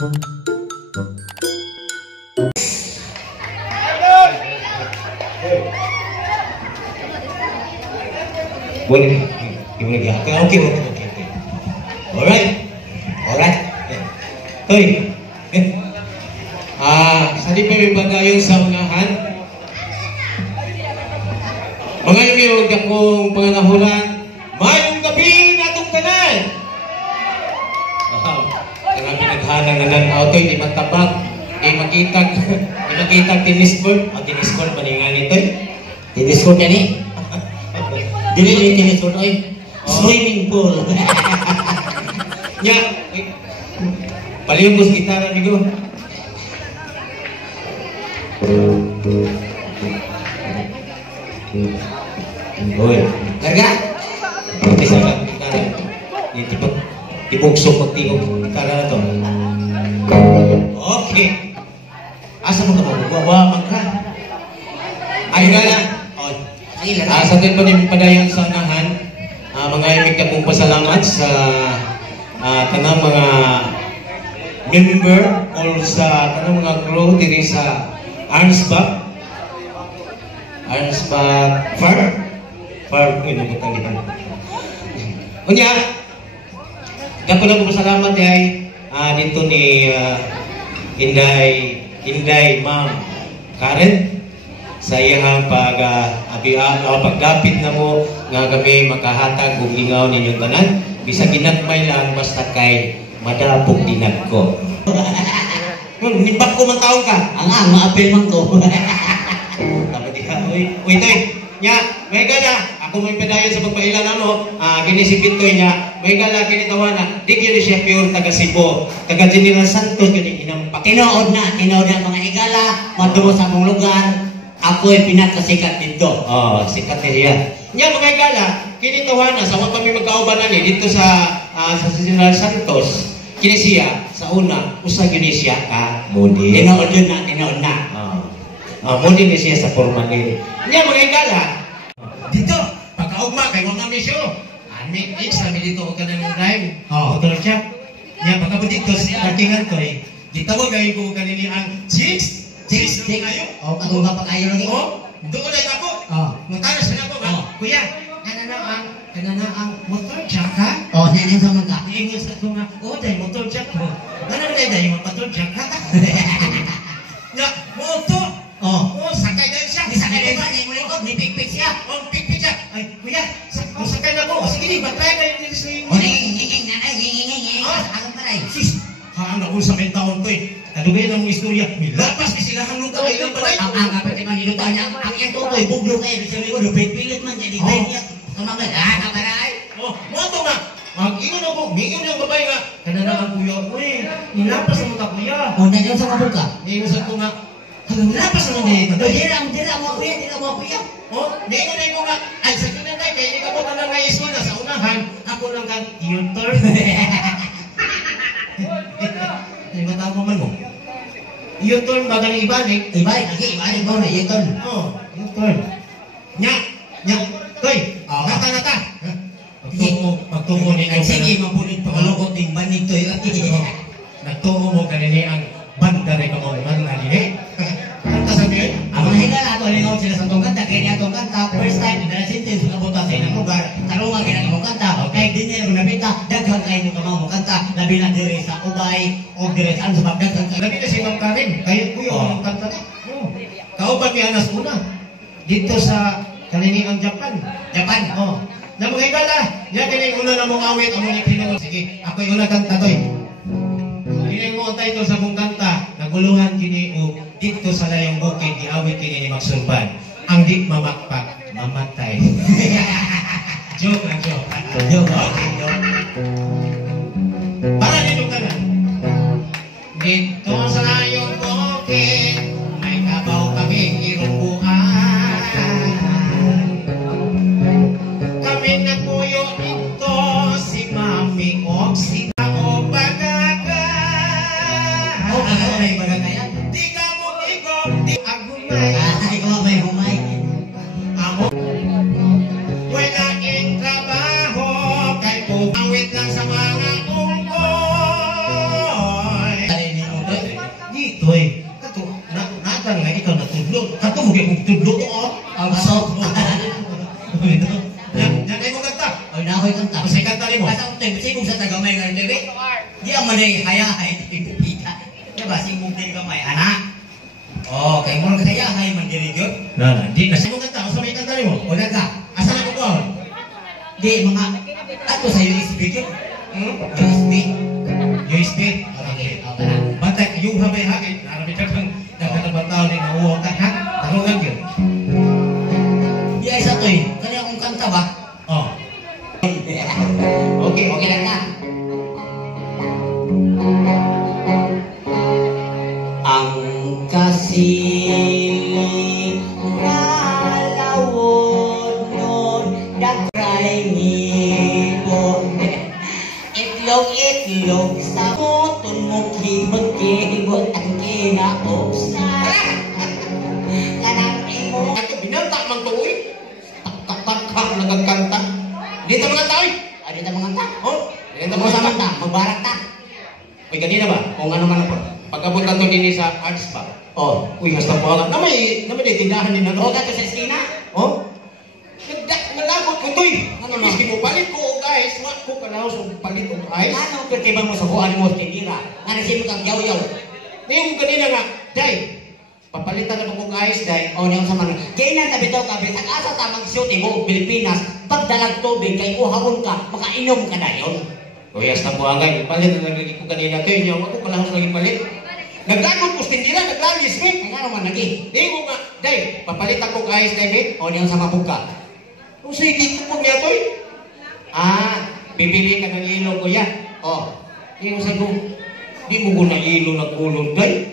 Boleh. Oke. Alright. Hoy. Sadi pa may padayon sa unahan. Mga yung akong panganahulan, mayong gabi na itong tanan. Kaya pinaghanang na ng auto, di matabak, di makitag tennis court. Tennis court, maningan ito eh. Tennis court yan eh. Dili ni tennis court oy. Swimming pool. Nya, palihog gitara amigo. Hoy, Larga. isa ka gitara. Ibugsok magtingog gitara na to. Okay. Asa mo ka magbawa ka? Ay na. Sa atin pa rin padayon sa unahan, mga imig ka pong pasalamat sa tanang mga member o sa tanang mga crew diri sa Arnsbach Farm inubutang kita. Unya, dako lang ko pasalamat ay dito ni Inday Ma'am Karen sa iyang pagdapit na mo nga kami makahatag og lingaw ninyong tanan bisag ginagmay lang basta kay madapog dinag ko. Nibak ko man taong ka. Maapil man ko. Dapat diha. Uy, toy. Nya, may gala. Ako may padayon sa pagpailan namo. Kini si Pitoy nya. May gala kini tawana. Di gyud siya pure taga Cebu. Taga General Santos kini inampak. Tinood na mga higala, madungo sa mong lugar. Ako ay pinakasikat dito. Sikat niya. Nya mga higala, kini tawana sa mga kami magkauban ani dito sa General Santos. Kini siya sa una usa gyud siya ka model. Tinood na. Model ni siya sa formalin. Nya mga higala. Dito pagkaugma kay mga misyo. Ani X kami dito og kanang drive. Motor siya. Nya pagka dito siya nakingan ko eh. Gitawag kay ko kanini ang chicks. Chicks kayo. Ako ba pa kayo lagi? Doon ulit ako. Mutanas na ako ba? Kuya, kanana ang motor jack ha? Nanan sa mga. Ingos ka ko nga. Dahil motor jack mo. Ano dahil yung motor jack ha? Na, motor. Sakay dahil siya. Sakay dahil siya. Ngulikot, ni pikpik siya. Pikpik siya. Ay, kuya, sakay na ko. Sige, batay kayo nila sa inyo. Nginging. Alam pa rin. Sis, ano ko sa may taon to eh. Talugay ng istorya. Milapas, may sila hanong kayo ng balay. Ang kapit naman nilutan niya. Ang ito ko, buglo kayo. Sa likod, pilit man niya. Di ba niya? Tumamad. Kaparay. Moto nga. Mag-ingon ako. Mingon yung babae nga. Kanana ang kuya. Uy, nilapas naman ka kuya. Nandiyan sa kapul ka? Nilusan ko nga. Nilapas naman dito. Dira mo kuya. Mingon na ko nga. Ay, sa kinantay. Kaya ikaw mo ka lang nga iso na sa unahan. Ako lang ka. U-turn. Ay, matawag mo man mo. U-turn ba galing ibalik? Ibalik mo na U-turn. U-turn. Nya. Toy, nata. Magtungo ni ko. Sige, mapulit pa kalukot yung banig to yun. Nagtungo mo kanini ang banda rin ako man kanini. Ang kasabi yun? Ang mga higala ako, lingaw sila sa itong kanta. Kaya niya itong kanta, first time, dala sentence, nabuta sa inang lugar. Tarungan kaya ng kanta. Kahit dinero nabita, daghan kayo ng kamang kanta. Labi na dire sa Ubay, o dire sa Bagdaghan kayo. Labi na si Ma'am Karen. Kaya po yung kanta na. Kauban ni Anas una. Dito sa kanini ang Japan. Na mga higala. Yan kanini una na mong awit. Amo ni Pinong. Sige, ako yung una kanta to eh. Kanini mo ang title sa mong kanta. Naguluhan kini o dito sa layong bukid, iawit kini ni Magsulban. Ang di mamakpak, mamatay. Joke lang, joke. Okay, joke. Para dito ka na. Dito sa layong bukid, may kabaw kaming irumbuhan. Kami nagpuyo dito, si Mami o si Tao Bagaga. May bagagayan. Di ka mo iko, di agumay. May humay. Amo. Wala ing trabaho, kay pumawit lang sa mga ungkoy. kay kung tudlo ko, ang sok mo. Yan ay mo kanta. Ay, nakoy kanta. Kasi kanta rin mo. Basta kung sibog sa tagamay nga rin, di ang manay hayahay, pipita. Diba, sibog din kamay, anak. Oh, kay mo hayahay, mandiri yun. Di na siya mo kanta. Asa may kanta rin mo? Wala ka. Asa na ko ko? Di, mga, ato sa USB yun. USB. USB. Okay, okay na. Bantay, yung habay hagit. Narami ka kang dapat na bataw din na uwang ka, ha? Tarungan yun. Di ay sa to eh. Kani akong kanta ba? Oh. Okay, okay lang na. Ang kasili nga lawon nun dagray ngipon. Itlog sa muton mo kibot-kibot ang kinauksan. Kanang imo. Ato binanta man to, uy. Tak-tak-tak nagkanta. Dito mga tao, uy. Ano ito mga ta? Oh. Dito Ano mga sa tao. mata? Magbarak ta? Uy, kanina ba? Kung ano man ako. Pagkabot lang to din sa arts ba? Oh. Uy, hasta po lang. Namay tindahan din na O to. ka to sa esquina? Oh. Naglagot ko to, eh. Ano na? Miski mo palit ko, guys. Mat ko kalaos o palit ko, guys. Ano pertiba mo sa buwan mo tinira? Nga nasin mo kang yaw-yaw. Yung kanina nga, Day. Papalitan na po kong guys, Day. O niyang sa mga. Kaya na tabi to kabe, sa asa tamang siyot mo, Pilipinas, pagdalag tubig, kay uhawon ka, makainom ka na yun. Uyas na po agay. Palit na lagi ko kanina to. Yung ako kalaos lagi palit. Naglagot ko, tindira, naglagis, eh. Ay nga naman lagi. Di ko nga, Day. Papalitan ko guys, Day, O niyang sa mabuka. kung sige, dito po niya to, eh. Bibili ka ng ilo, kuya. O. Di ko sabi ko, di mo ko na ilo nagkulong, Day.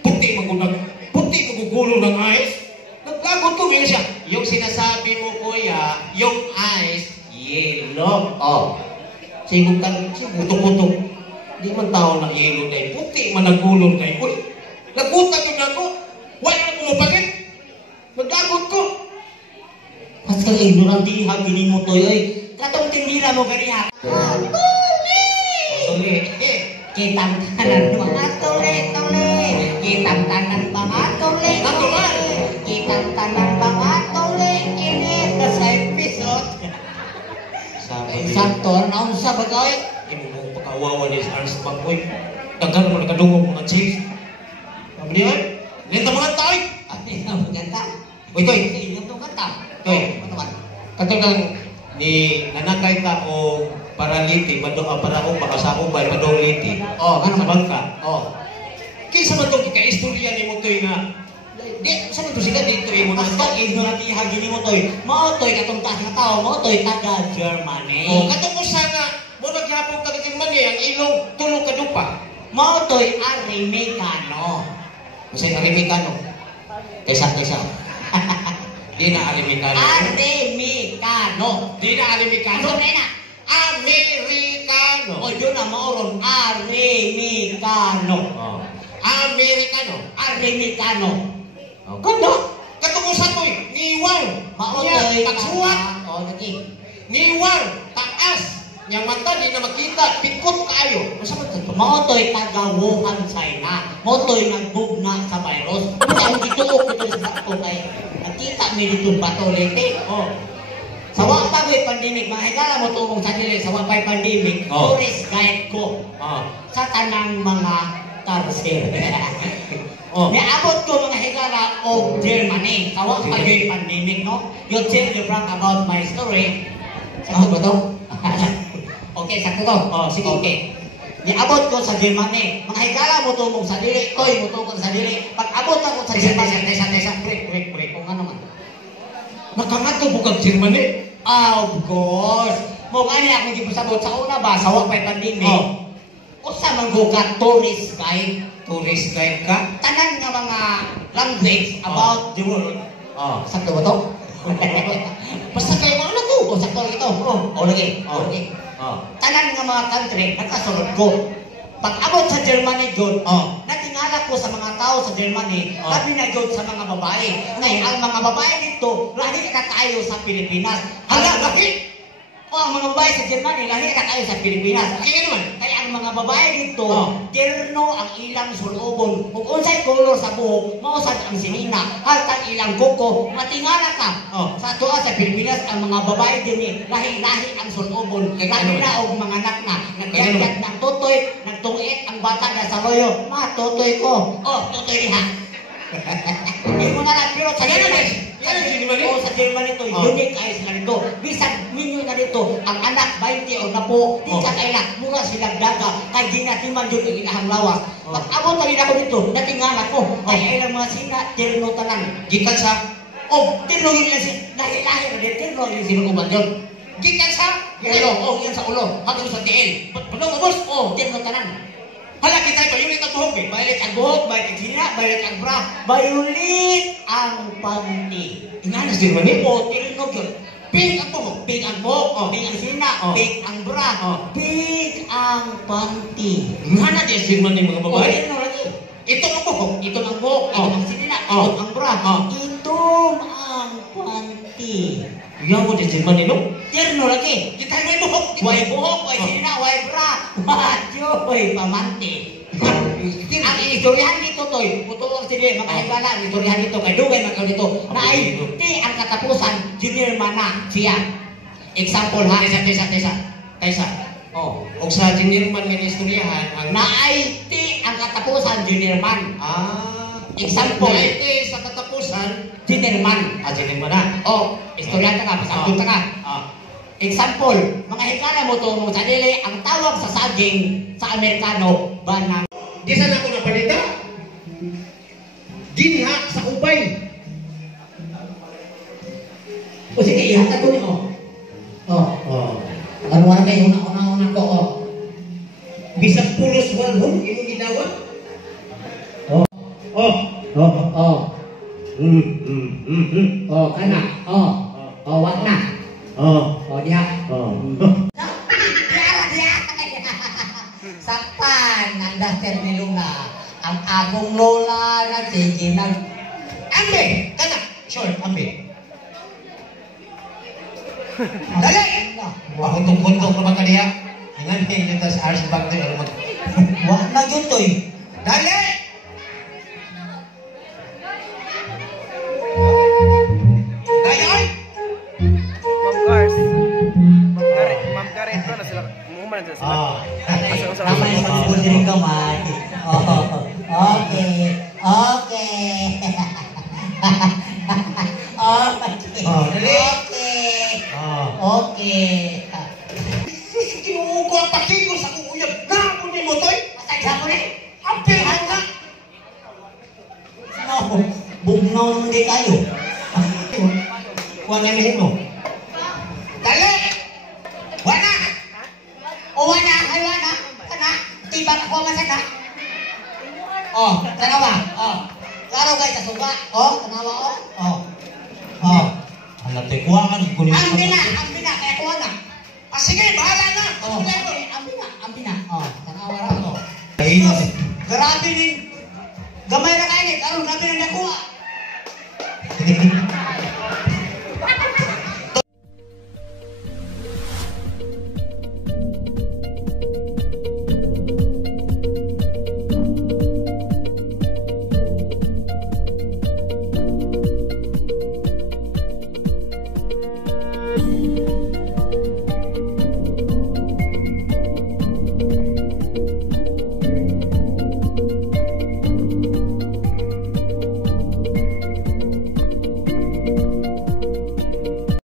Puti mo gugulo ng ice. Naglagot ko, yun siya. Yung sinasabi mo, kuya, yung ice, yelo. O. Buto-buto. Di man tao na yelo, Day. Puti man nagkulong, Day. Uy, nagutan yun ako. Wala na pumapalit. Naglagot ko. Pas kang ignorant din, haginin mo to yoy. Katong tindira mo ganiha. Sorry. Kitang tanan mga tole. Kitang tanan mga tole. Kitang tanan mga tole. Kini sa episode. Sabi Sakto, naon sa bagay. Imo mo pagkawawa ni sa Ars Bakoy. Daghan mo nakadungog mga chicks. Sabi niya, lenta mga tayo. Ano yung maganda? Uy, Toy. Sa inyong itong kanta. Toy. Ano man? Katulad ni nanakay ta o paraliti, para o baka sa ubay, padoliti. Ano sa bangka. Kinsa man itong kika-istorya ni mo Toy nga, di, sa man to sila dito mo na. Basta ignorant yung haginin mo toy. Maotoy katong taas na tao. Maotoy taga Germany. Katong usa nga, mo naghapon ka ng Germany, ang ilong tulong kadupa. Maotoy Arimekano. Kasi Arimekano. Kaysa. Di na Arimekano. Arimekano. Di na Arimekano. Ano na? Amerikano. O yun na maoron. Arimekano. Amerikano. Arimekano. Kanda. Katukusan mo niwang. Maotoy Pagsuwat. O, lagi. Niwang. Taas. Yang mata di na makita. Pikot kayo. Masa man ito? Maotoy taga Wuhan, China. Maotoy nagbugna sa virus. Kasi ang gituok ito sa sakto kay nakita mi dito bato lete. Sa wapay pandemic, mga higala mo tungkol sa dili sa wapay pandemic, tourist guide ko sa tanang mga karsel. Niabot ko mga higala of Germany sa wapay pandemic, no? You tell you Frank about my story. Sakto ba to? Okay, sakto to. Sige. Okay. Niabot ko sa Germany. Mga higala mo tungkol sa dili, toy mo tungkol sa dili. Pag abot ako sa Germany, break. Kung ano man. Nakangato bukag Germany. Of course. Mo gani akong gipasabot sa una ba sa wapay pandemic. Usa man go ka tourist guide ka. Tanan nga mga language about the world. Sakto ba to? Basta kayo mga to. Sakto ito. Lagi. Tanan nga mga country nakasulod ko. Pag abot sa Germany jud, natingala ko sa mga tao sa Germany, labi na jud sa mga babae. Ngayon, ang mga babae dito, lagi na tayo sa Pilipinas. Hala, lagi? O ang mga babae sa Germany, lahi na kayo sa Pilipinas. Kaya naman. Kaya ang mga babae dito, terno ang ilang sulobon. Kung unsay color sa buhok, mausad ang sinina. Haltang ilang kuko, matingala ka. Sa tuwa sa Pilipinas, ang mga babae din, lahi-lahi ang sulobon. Lahi na o mga anak na. Nagyagyat ng tutoy, nagtungit ang bata na sa loyo. Ma, tutoy ko. Tutoy riha. Yung mga anak, pero sa Germany, sa Germany to, unique kayo sila dito. Bisan ninyo na dito, ang anak 20 o na po, di ka kailang, mura silang daga, kay di natiman yun ang inahang lawas. Pag abot na rin ako dito, natingan ako, kaya ilang mga sina, terno tanan. Gikan sa Terno yun yan, lahi-lahi na din, terno yun sinukuman yun. gikan sa Ulo, yan sa ulo, hanggang sa tiil. Pagod ubos, terno tanan. hala kita ito, yung itong buhok eh. Violet ang buhok, violet ang sina, violet ang bra, violet ang panty. Inanas din man eh. Terno yun. Pink ang buhok. Pink ang buhok, pink ang sina, pink ang bra, pink ang panty. Mana di din man yung mga babae. Terno lagi. Ito ang buhok. Ito ang buhok, ito ang sina, ito ang bra, ito ang panty. Yang mo di din man ino. Terno lagi. Kita may buhok. Way buhok, way sina, way bra, wadyo, way pamanti. Ang istoryahan dito toy, putuwag sila makahigala ang istoryahan dito kay dugay magkaw dito. Naay, di ang katapusan junior mana siya. Example ha, Tesa. Og sa dinirman nga istoryahan ang Naay, di ang katapusan junior man. Example, ite sa katapusan junior man. dinirman na. Istoryahan ka, pasabot ka. Example, mga higala mo to sa dili, ang tawag sa saging sa Amerikano, banang. Di sana ako napalita. Ginha sa ubay. O sige, ihatag ko niyo. Ano kayo, una ko, Bisag pulos walhon imong ginawa. Kana, wag na. Diha. Sakpan, ang daster ni Luna. Ang agong lola na tigil ng Ambe, kana. Sure, ambe. Dali! Kuntong-kuntong naman kaniya. Hingan yung tas ars bag din. Wag na yun to eh. Dali! Dayoy! Ma'am Karen, ito na sila. Mumuman na sila. Tama yung mag-ibon din kamay. Okay. Dali! Okay. Kinuko ang pakiko sa kukuyab. Napo ni mo toy. Masaya mo rin. Ambe, hanga. Bugnaw naman di kayo. Kuha na yung mo. Dali! Wana! Wala. Kana. Tibak ako masana. Tanawa. Klaro kayo sa suga. Tanawa. Alam tayo, kuha ka. Ambina. Kaya kuha na. Sige, bahala na. Ambina. Tanawa ra ako. Ayun na. Grabe din. Gamay na kainit. Grabe na nakuha.